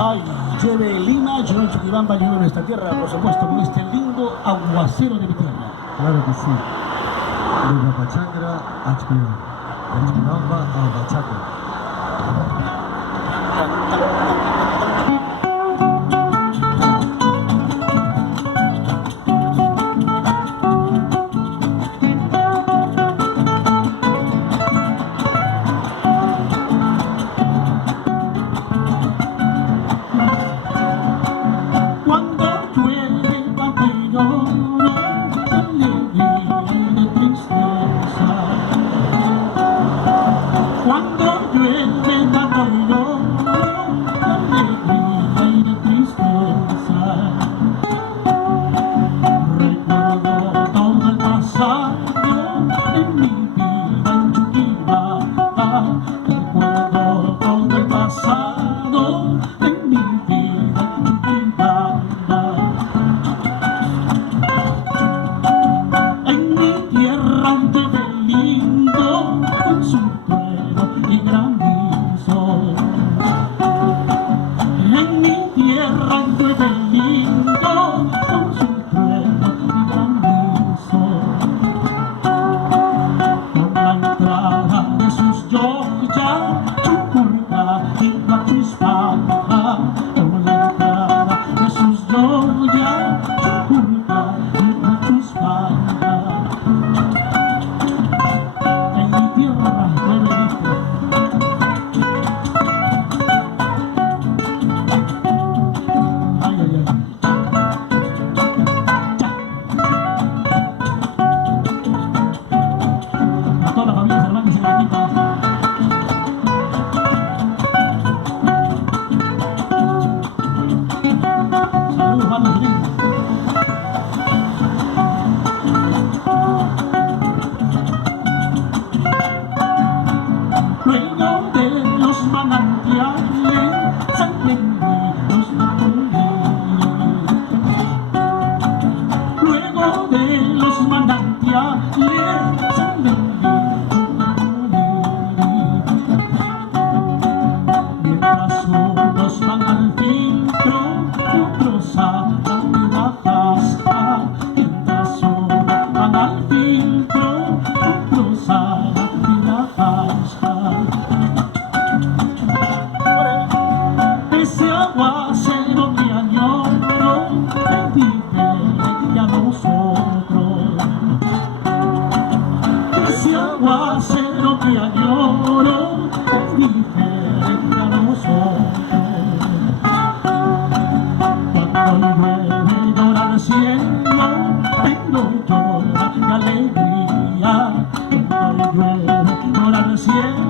Ay, llueve en Lima, llueve en Chuquibamba, llueve en nuestra tierra, por supuesto, con este lindo aguacero de mi tierra. Claro que sí. De Papachangra a Chuquibamba. De Chuquibamba a Papachangra. Cuando llueve tanto lloro, alegría y de tristeza. Recuerdo todo el pasado en mi vida en Chuquibamba. Recuerdo todo el pasado en mi vida en Chuquibamba. En mi tierra un bebé lindo con su y granizo. En mi tierra llueve lindo con su trueno y granizo. Con la entrada de sus Georgia, Chucurca y Guachispamba. Con la entrada de sus Georgia, Chucurca y Guachispamba. En mi tierra llueve lindo. A toda la familia Cervantes en Arequipa. Saludos, banda Jirín. Luego de los manantiales salen ríos naturales. Luego de los manantiales salen ríos naturales. Mientras unos van al filtro y otros a la pedajasta. Mientras unos van al filtro y otros a la pedajasta. Ese aguacero que añoro es diferente a nosotros. Ese aguacero que añoro es diferente a nosotros. Cuando llueve llora el cielo, pero llora de alegría. Cuando llueve llora el cielo,